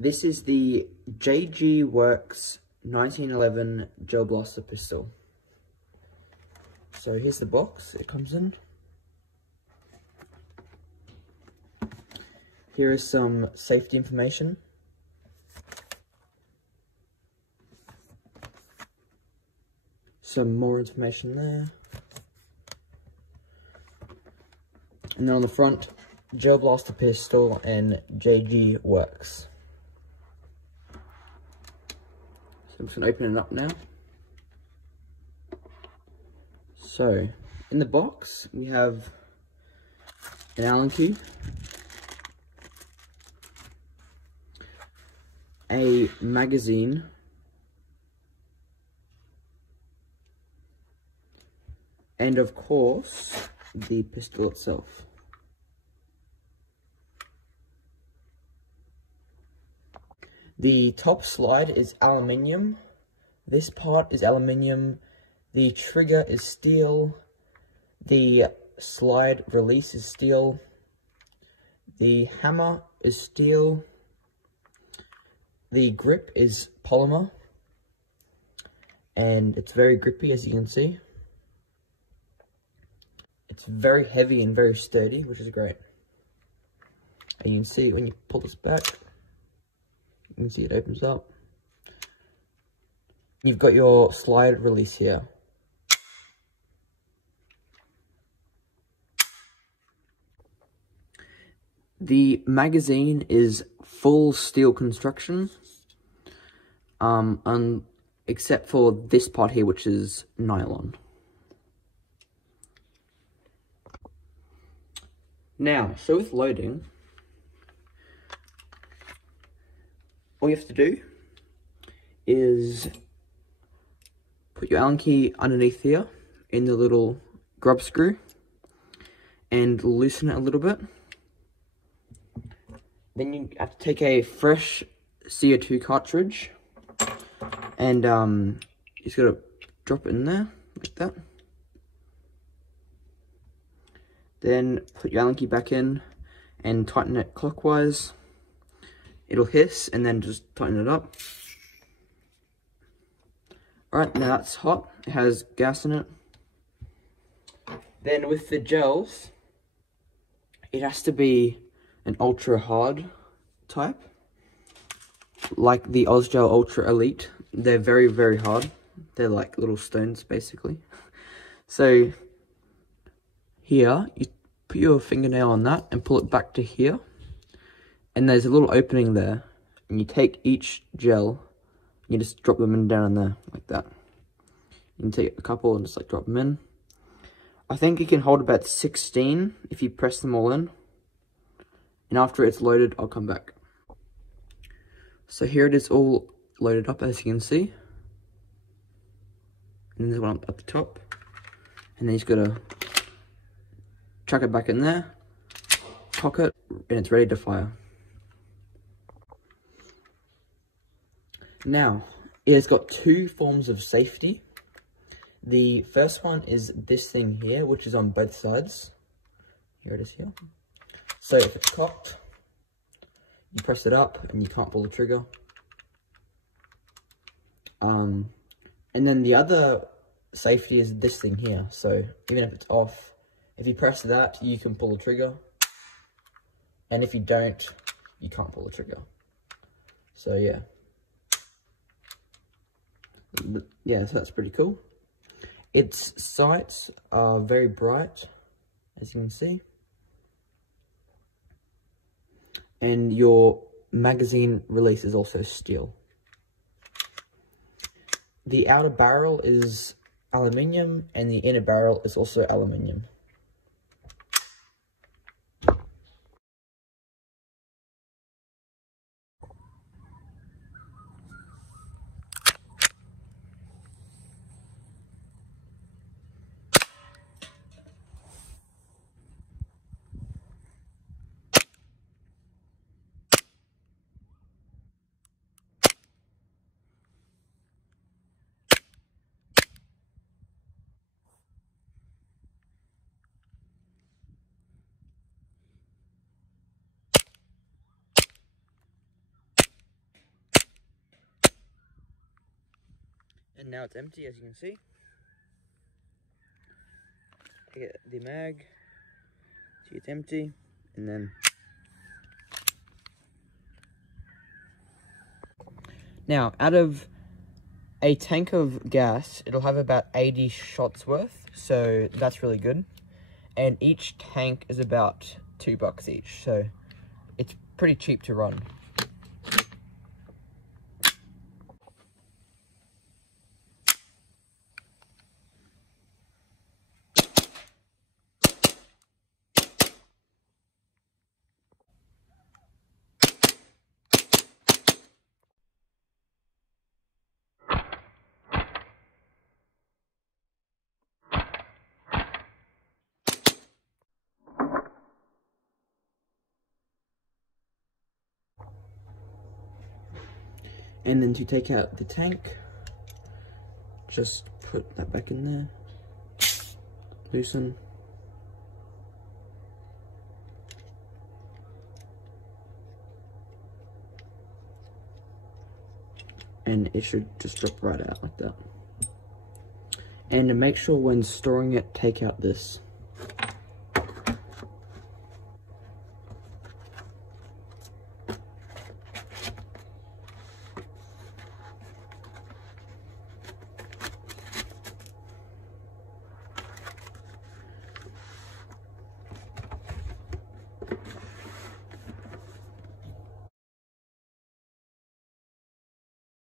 This is the JG Works 1911 Gel Blaster pistol. So here's the box it comes in. Here is some safety information. Some more information there. And then on the front, Gel Blaster pistol and JG Works. So I'm just going to open it up now. So, in the box, we have an Allen key, a magazine, and of course, the pistol itself. The top slide is aluminium. This part is aluminium. The trigger is steel. The slide release is steel. The hammer is steel. The grip is polymer. And it's very grippy, as you can see. It's very heavy and very sturdy, which is great. And you can see when you pull this back, you can see it opens up. You've got your slide release here. The magazine is full steel construction, except for this part here, which is nylon. Now, so with loading, all you have to do is put your Allen key underneath here in the little grub screw and loosen it a little bit. Then you have to take a fresh CO2 cartridge and you just gotta drop it in there like that. Then put your Allen key back in and tighten it clockwise. It'll hiss and then just tighten it up. Alright, now that's hot. It has gas in it. Then with the gels, it has to be an ultra hard type. Like the Ozgel Ultra Elite. They're very, very hard. They're like little stones, basically. So, here, you put your fingernail on that and pull it back to here. And there's a little opening there. And you take each gel, you just drop them in down in there, like that. You can take a couple and just like drop them in. I think you can hold about 16 if you press them all in. And after it's loaded, I'll come back. So here it is all loaded up, as you can see. And there's one up at the top. And then you just gotta chuck it back in there, cock it, and it's ready to fire. Now, it has got two forms of safety. The first one is this thing here, which is on both sides. Here it is here. So if it's cocked, you press it up and you can't pull the trigger. And then the other safety is this thing here. So even if it's off, if you press that, you can pull the trigger. And if you don't, you can't pull the trigger. So yeah. Yeah, so that's pretty cool. Its sights are very bright, as you can see. And your magazine release is also steel. The outer barrel is aluminium and the inner barrel is also aluminium. And now it's empty, as you can see. Get the mag, see it's empty, and then now out of a tank of gas, it'll have about 80 shots worth, so that's really good. And each tank is about $2 each, so it's pretty cheap to run. And then to take out the tank, just put that back in there, loosen, and it should just drop right out like that. And to make sure when storing it, take out this.